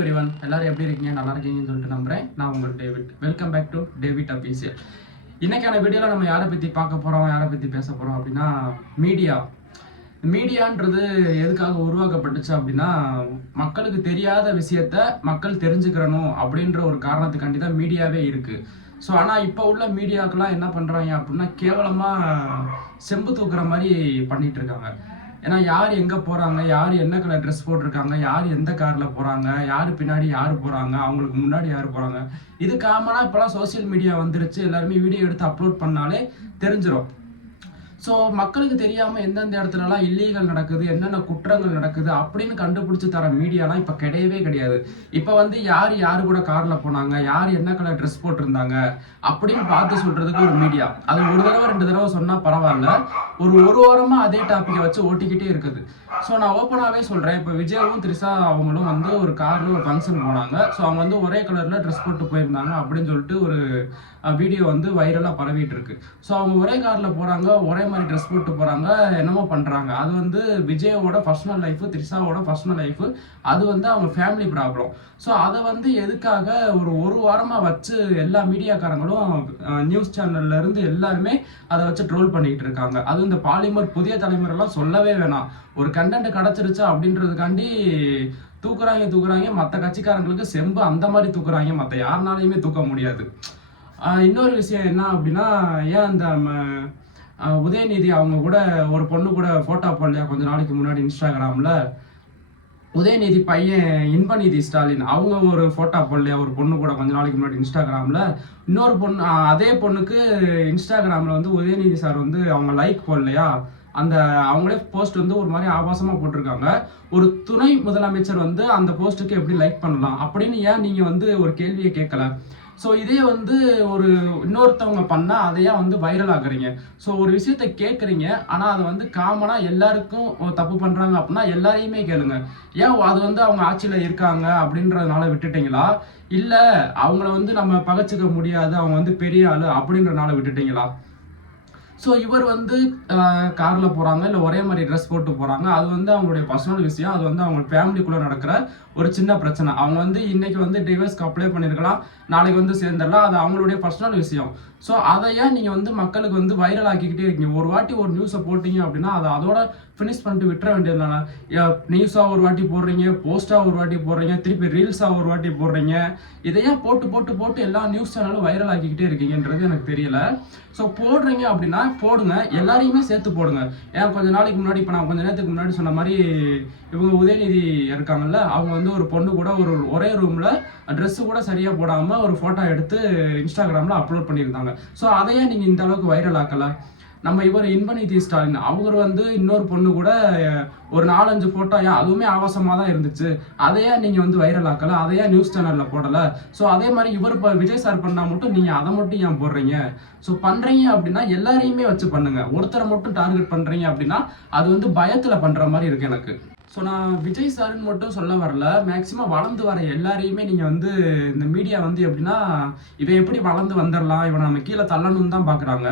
Everyone, எல்லாரும் எப்படி இருக்கீங்க? நல்லா இருக்கீங்கன்னு சொல்லிட்டு நம்புறேன். நான் உங்கள் David. Welcome back to David official. இன்னைக்கான வீடியோவில் நம்ம யாரை பற்றி பார்க்க போகிறோம், யாரை பற்றி பேச போகிறோம் அப்படின்னா மீடியா. மீடியான்றது எதுக்காக உருவாக்கப்பட்டுச்சு அப்படின்னா, மக்களுக்கு தெரியாத விஷயத்த மக்கள் தெரிஞ்சுக்கிறணும் அப்படின்ற ஒரு காரணத்துக்காண்டி தான் மீடியாவே இருக்குது. ஸோ ஆனால் இப்போ உள்ள மீடியாக்கெல்லாம் என்ன பண்ணுறாங்க அப்படின்னா, கேவலமாக செம்பு தூக்குற மாதிரி பண்ணிட்டு இருக்காங்க. ஏன்னா யார் எங்கே போகிறாங்க, யார் என்ன கலர் ட்ரெஸ் போட்டிருக்காங்க, யார் எந்த காரில் போகிறாங்க, யார் பின்னாடி யார் போகிறாங்க, அவங்களுக்கு முன்னாடி யார் போகிறாங்க, இது காமனாக இப்போலாம் சோசியல் மீடியா வந்துருச்சு. எல்லாருமே வீடியோ எடுத்து அப்லோட் பண்ணாலே தெரிஞ்சிடும். ஸோ மக்களுக்கு தெரியாமல் எந்தெந்த இடத்துலலாம் இல்லீகல் நடக்குது, என்னென்ன குற்றங்கள் நடக்குது அப்படின்னு கண்டுபிடிச்சி தர மீடியாலாம் இப்போ கிடையவே கிடையாது. இப்போ வந்து யார் கூட காரில் போனாங்க, யார் என்ன கலர் ட்ரெஸ் போட்டிருந்தாங்க அப்படின்னு பார்த்து சொல்கிறதுக்கு ஒரு மீடியா. அது ஒரு தடவை 2 தடவை சொன்னால் பரவாயில்ல, ஒரு வாரமாக அதே டாப்பிக்கை வச்சு ஓட்டிக்கிட்டே இருக்குது. ஸோ நான் ஓப்பனாகவே சொல்கிறேன், இப்போ விஜயாவும் த்ரிஷா அவங்களும் வந்து ஒரு காரில் ஒரு ஃபங்க்ஷன் போனாங்க. ஸோ அவங்க வந்து ஒரே கலரில் ட்ரெஸ் போட்டு போயிருந்தாங்க அப்படின்னு சொல்லிட்டு ஒரு வீடியோ வந்து வைரலாக பரவிட்டு இருக்கு. ஸோ அவங்க ஒரே காரில் போகிறாங்க, ஒரே மாதிரி ட்ரெஸ் போட்டு போகிறாங்க, என்னமோ பண்ணுறாங்க. அது வந்து விஜயோட பர்சனல் லைஃபு, த்ரிஷாவோட பர்சனல் லைஃபு, அது வந்து அவங்க ஃபேமிலி ப்ராப்ளம். ஸோ அதை வந்து எதுக்காக ஒரு வாரமாக வச்சு எல்லா மீடியாக்காரங்களும் நியூஸ் சேனல்லேருந்து எல்லாருமே அதை வச்சு ட்ரோல் பண்ணிக்கிட்டு இருக்காங்க. அதுவும் இந்த பாலிமர் புதிய தலைமுறைலாம் சொல்லவே வேணாம். ஒரு கண்டென்ட் கிடச்சிருச்சா அப்படின்றதுக்காண்டி தூக்குறாங்க. மற்ற கட்சிக்காரங்களுக்கு செம்பு அந்த மாதிரி தூக்குறாங்க, மற்ற யாருனாலையுமே தூக்க முடியாது. இன்னொரு விஷயம் என்ன அப்படின்னா, ஏன் அந்த உதயநிதி அவங்க கூட ஒரு பொண்ணு கூட ஃபோட்டோ போடலையா கொஞ்ச நாளைக்கு முன்னாடி இன்ஸ்டாகிராமில்? உதயநிதி பையன் இன்பநிதி ஸ்டாலின் அவங்க ஒரு ஃபோட்டோ போடலையா ஒரு பொண்ணு கூட கொஞ்ச நாளைக்கு முன்னாடி இன்ஸ்டாகிராமில்? இன்னொரு பொண்ணு, அதே பொண்ணுக்கு இன்ஸ்டாகிராமில் வந்து உதயநிதி சார் வந்து அவங்க லைக் போடலையா? அந்த அவங்களே போஸ்ட் வந்து ஒரு மாதிரி ஆபாசமாக போட்டிருக்காங்க. ஒரு துணை முதலமைச்சர் வந்து அந்த போஸ்ட்டுக்கு எப்படி லைக் பண்ணலாம் அப்படின்னு ஏன் நீங்கள் வந்து ஒரு கேள்வியை கேட்கல? ஸோ இதே வந்து ஒரு இன்னொருத்தவங்க பண்ணால் அதையா வந்து வைரல் ஆகுறீங்க. ஸோ ஒரு விஷயத்த கேட்குறீங்க, ஆனால் அதை வந்து காமனாக எல்லாருக்கும் தப்பு பண்ணுறாங்க அப்படின்னா எல்லாரையுமே கேளுங்க. ஏன் அது வந்து அவங்க ஆட்சியில் இருக்காங்க அப்படின்றதுனால விட்டுட்டீங்களா? இல்லை அவங்கள வந்து நம்ம பகைச்சிக்க முடியாது, அவங்க வந்து பெரிய ஆள் அப்படின்றனால விட்டுட்டீங்களா? ஸோ இவர் வந்து காரில் போகிறாங்க, இல்லை ஒரே மாதிரி ட்ரெஸ் போட்டு போகிறாங்க, அது வந்து அவங்களுடைய பர்சனல் விஷயம். அது வந்து அவங்க ஃபேமிலிக்குள்ளே நடக்கிற ஒரு சின்ன பிரச்சனை. அவங்க வந்து இன்னைக்கு வந்து டிவோர்ஸ்க்கு அப்ளை பண்ணியிருக்கலாம், நாளைக்கு வந்து சேர்ந்துடலாம், அது அவங்களுடைய பர்சனல் விஷயம். ஸோ அதை ஏன் நீங்கள் வந்து மக்களுக்கு வந்து வைரல் ஆக்கிக்கிட்டே இருக்கீங்க? ஒரு வாட்டி ஒரு நியூஸை போட்டீங்க அப்படின்னா அதை அதோட ஃபினிஷ் பண்ணிட்டு விட்டுற வேண்டியதுனால, நியூஸாக ஒரு வாட்டி போடுறீங்க, போஸ்ட்டாக ஒரு வாட்டி போடுறீங்க, திருப்பி ரீல்ஸாக ஒரு வாட்டி போடுறீங்க. இதையும் போட்டு எல்லா நியூஸ் சேனலும் வைரல் ஆக்கிக்கிட்டே இருக்கீங்கன்றது எனக்கு தெரியல. ஸோ போடுறீங்க அப்படின்னா போடுங்க, எல்லாரையுமே சேர்த்து போடுங்க. ஏன் கொஞ்ச நாளைக்கு முன்னாடி, இப்போ நான் கொஞ்ச நேரத்துக்கு முன்னாடி சொன்ன மாதிரி, இவங்க உதயநிதி இருக்காங்கல்ல, அவங்க வந்து ஒரு பொண்ணு கூட ஒரே ரூமில் ட்ரெஸ்ஸு கூட சரியாக போடாமல் ஒரு ஃபோட்டோ எடுத்து இன்ஸ்டாகிராமில் அப்லோட் பண்ணியிருந்தாங்க. ஸோ அதையே நீங்கள் இந்த அளவுக்கு வைரல் ஆக்கலை? நம்ம இவர் இன்பநிதி ஸ்டாலின் அவர் வந்து இன்னொரு பொண்ணு கூட ஒரு 4-5 ஃபோட்டோ, அதுவுமே ஆபாசமாக தான் இருந்துச்சு, அதையே நீங்கள் வந்து வைரல் ஆக்கலை? அதையே நியூஸ் சேனலில் போடலை? ஸோ அதே மாதிரி இவர் இப்போ விஜய் சார் பண்ணால் மட்டும் நீங்கள் அதை மட்டும் ஏன் போடுறீங்க? ஸோ பண்ணுறீங்க அப்படின்னா எல்லாரையுமே வச்சு பண்ணுங்க. ஒருத்தரை மட்டும் டார்கெட் பண்ணுறீங்க அப்படின்னா அது வந்து பயத்தில் பண்ணுற மாதிரி இருக்கு எனக்கு. ஸோ நான் விஜய் சாருன்னு மட்டும் சொல்ல வரல, மேக்ஸிமம் வளர்ந்து வர எல்லாரையுமே நீங்கள் வந்து இந்த மீடியா வந்து எப்படின்னா, இவன் எப்படி வளர்ந்து வந்துடலாம், இவனை நம்ம கீழே தள்ளணும்னு தான் பார்க்குறாங்க.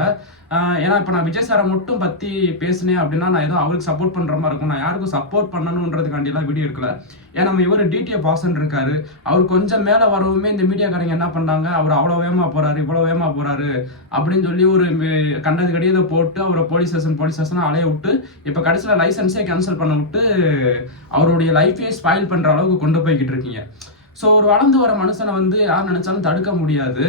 ஏன்னா இப்போ நான் விஜய் சாரை மட்டும் பற்றி பேசினேன் அப்படின்னா நான் ஏதோ அவருக்கு சப்போர்ட் பண்ணுற மாதிரி இருக்கும். நான் யாருக்கும் சப்போர்ட் பண்ணணுன்றதுக்காண்டிலாம் வீடியோ எடுக்கல. ஏன்னா நம்ம இவர் டிடிஎஃப் வாசன் இருக்காரு, அவர் கொஞ்சம் மேலே வரவுமே இந்த மீடியாக்காரங்க என்ன பண்ணாங்க, அவர் அவ்வளோ வேகமாக போகிறாரு, இவ்வளோ வேகமாக போகிறாரு அப்படின்னு சொல்லி ஒரு கண்டது கடியதை போட்டு அவரை போலீஸ் ஸ்டேஷன் அலைய விட்டு இப்போ கடைசியில் லைசன்ஸே கேன்சல் பண்ண விட்டு அவருடைய லைஃபே ஸ்பாயில் பண்ணுற அளவுக்கு கொண்டு போய்கிட்டு இருக்கீங்க. ஸோ ஒரு வளர்ந்து வர மனுஷனை வந்து யார் நினச்சாலும் தடுக்க முடியாது.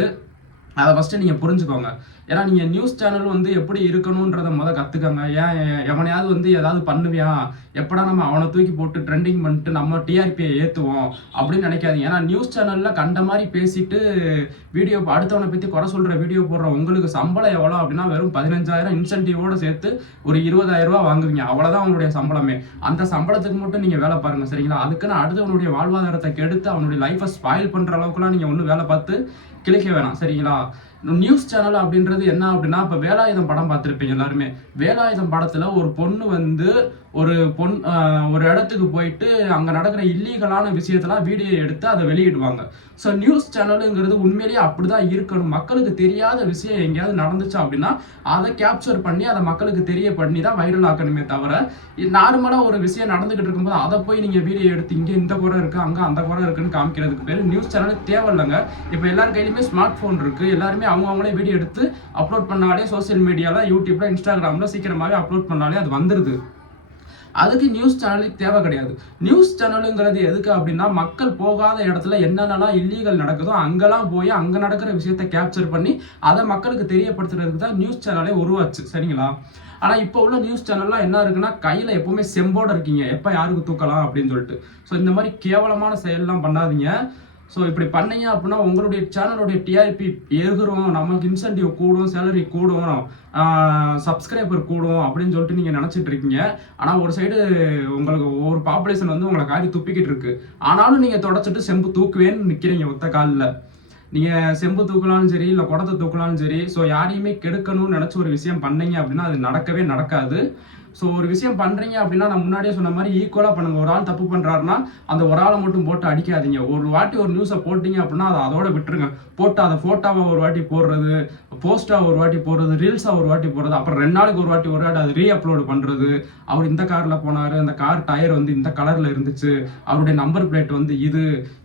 அதை ஃபஸ்ட்டு நீங்கள் புரிஞ்சுக்கோங்க. ஏன்னா நீங்கள் நியூஸ் சேனல் வந்து எப்படி இருக்கணுன்றதை கற்றுக்கோங்க. ஏன் எவனையாவது வந்து ஏதாவது பண்ணுவியான், எப்படா நம்ம அவனை தூக்கி போட்டு ட்ரெண்டிங் பண்ணிட்டு நம்ம டிஆர்பியை ஏற்றுவோம் அப்படின்னு நினைக்காதீங்க. ஏன்னா நியூஸ் சேனலில் கண்ட மாதிரி பேசிட்டு வீடியோ அடுத்தவனை பற்றி குறை சொல்கிற வீடியோ போடுற உங்களுக்கு சம்பளம் எவ்வளோ அப்படின்னா வெறும் 15,000 இன்சென்டிவோடு சேர்த்து ஒரு 20,000 ரூபா வாங்குவீங்க. அவ்வளோதான் அவனுடைய சம்பளமே. அந்த சம்பளத்துக்கு மட்டும் நீங்கள் வேலை பாருங்கள், சரிங்களா? அதுக்குன்னு அடுத்தவனுடைய வாழ்வாதாரத்தை கெடுத்து அவனுடைய லைஃப்பை ஸ்பாயில் பண்ணுற அளவுக்குலாம் நீங்கள் ஒன்றும் வேலை பார்த்து கிளிக்க வேணாம், சரிங்களா? நியூஸ் சேனல் அப்படின்றது என்ன அப்படின்னா, இப்போ வேலாயுதம் படம் பார்த்துருப்பீங்க எல்லாருமே. வேலாயுதம் படத்துல ஒரு பொண்ணு வந்து ஒரு இடத்துக்கு போயிட்டு அங்க நடக்கிற இல்லீகலான விஷயத்தெல்லாம் வீடியோ எடுத்து அதை வெளியிடுவாங்க. ஸோ நியூஸ் சேனலுங்கிறது உண்மையிலேயே அப்படிதான் இருக்கணும். மக்களுக்கு தெரியாத விஷயம் எங்கேயாவது நடந்துச்சு அப்படின்னா அதை கேப்சர் பண்ணி அதை மக்களுக்கு தெரிய பண்ணி தான் வைரல் ஆக்கணுமே தவிர, நார்மலாக ஒரு விஷயம் நடந்துகிட்டு இருக்கும்போது அதை போய் நீங்கள் வீடியோ எடுத்து இங்கே இந்த குறை இருக்குது அங்கே அந்த குறை இருக்குன்னு காமிக்கிறதுக்கு பேர் நியூஸ் சேனல் தேவையில்லைங்க. இப்போ எல்லார் கையிலுமே ஸ்மார்ட் ஃபோன் இருக்குது. எல்லாருமே அவங்களே வீடியோ எடுத்து அப்லோட் பண்ணாலே சோசியல் மீடியாவில் யூடியூப்ல இன்ஸ்டாகிராமில் சீக்கிரமாகவே அப்லோட் பண்ணாலே அது வந்துடுது. அதுக்கு நியூஸ் சேனலுக்கு தேவை கிடையாது. நியூஸ் சேனலுங்கிறது எதுக்கு அப்படின்னா, மக்கள் போகாத இடத்துல என்னென்னலாம் இல்லீகல் நடக்குதோ அங்கெல்லாம் போய் அங்கே நடக்கிற விஷயத்தை கேப்சர் பண்ணி அதை மக்களுக்கு தெரியப்படுத்துறதுக்கு தான் நியூஸ் சேனலே உருவாச்சு. சரிங்களா? ஆனால் இப்போ உள்ள நியூஸ் சேனல்லாம் என்ன இருக்குன்னா, கையில் எப்பவுமே செம்போட இருக்கீங்க, எப்போ யாருக்கு தூக்கலாம் அப்படின்னு சொல்லிட்டு. ஸோ இந்த மாதிரி கேவலமான செயல்லாம் பண்ணாதீங்க. ஸோ இப்படி பண்ணீங்க அப்படின்னா உங்களுடைய சேனலுடைய டிஆர்பி எகுரும், நமக்கு இன்சென்டிவ் கூடும், சேலரி கூடும், சப்ஸ்கிரைபர் கூடும் அப்படின்னு சொல்லிட்டு நீங்கள் நினச்சிட்டு இருக்கீங்க. ஆனால் ஒரு சைடு உங்களுக்கு ஒவ்வொரு பாப்புலேஷன் வந்து உங்களை காரி துப்பிக்கிட்டு இருக்கு. ஆனாலும் நீங்கள் தொடச்சிட்டு செம்பு தூக்குவேன்னு நிற்கிறீங்க ஒத்த காலில். நீங்கள் செம்பு தூக்கலாலும் சரி, இல்லை குடத்தை தூக்கலாலும் சரி, ஸோ யாரையுமே கெடுக்கணும்னு நினச்சி ஒரு விஷயம் பண்ணீங்க அப்படின்னா அது நடக்கவே நடக்காது. ஸோ ஒரு விஷயம் பண்ணுறீங்க அப்படின்னா நான் முன்னாடியே சொன்ன மாதிரி ஈக்குவலாக பண்ணுங்கள். ஒரு ஆள் தப்பு பண்ணுறாருன்னா அந்த ஒரு ஆளை மட்டும் போட்டு அடிக்காதீங்க. ஒரு வாட்டி ஒரு நியூஸை போட்டிங்க அப்படின்னா அதை அதோட விட்டுருங்க. போட்டு அதை ஃபோட்டோவை ஒரு வாட்டி போடுறது, போஸ்ட்டாக ஒரு வாட்டி போடுறது, ரீல்ஸாக ஒரு வாட்டி போடுறது, அப்புறம் 2 நாளைக்கு ஒரு வாட்டி அது அப்லோடு பண்ணுறது. அவர் இந்த காரில் போனார், அந்த கார் டயர் வந்து இந்த கலரில் இருந்துச்சு, அவருடைய நம்பர் பிளேட் வந்து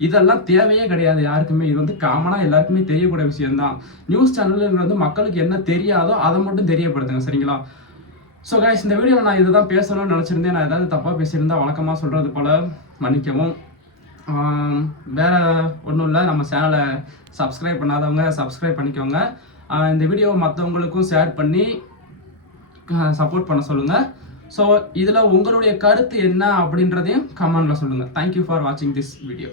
இதெல்லாம் தேவையே கிடையாது யாருக்குமே. இது வந்து காமனாக எல்லாருக்குமே தெரியக்கூடிய விஷயம்தான். நியூஸ் சேனலுங்கிறது மக்களுக்கு என்ன தெரியாதோ அதை மட்டும் தெரியப்படுத்துங்க. சரிங்களா? ஸோ கைஸ், இந்த வீடியோவில் நான் இதுதான் பேசணும்னு நினச்சிருந்தேன். நான் ஏதாவது தப்பாக பேசியிருந்தா வழக்கமாக சொல்கிறது போல் மன்னிக்கவும். வேறு ஒன்றும் இல்லை, நம்ம சேனலை சப்ஸ்கிரைப் பண்ணாதவங்க சப்ஸ்கிரைப் பண்ணிக்கோங்க. இந்த வீடியோவை மற்றவங்களுக்கும் ஷேர் பண்ணி சப்போர்ட் பண்ண சொல்லுங்கள். ஸோ இதில் உங்களுடைய கருத்து என்ன அப்படின்றதையும் கமெண்டில் சொல்லுங்கள். தேங்க்யூ ஃபார் வாட்சிங் திஸ் வீடியோ.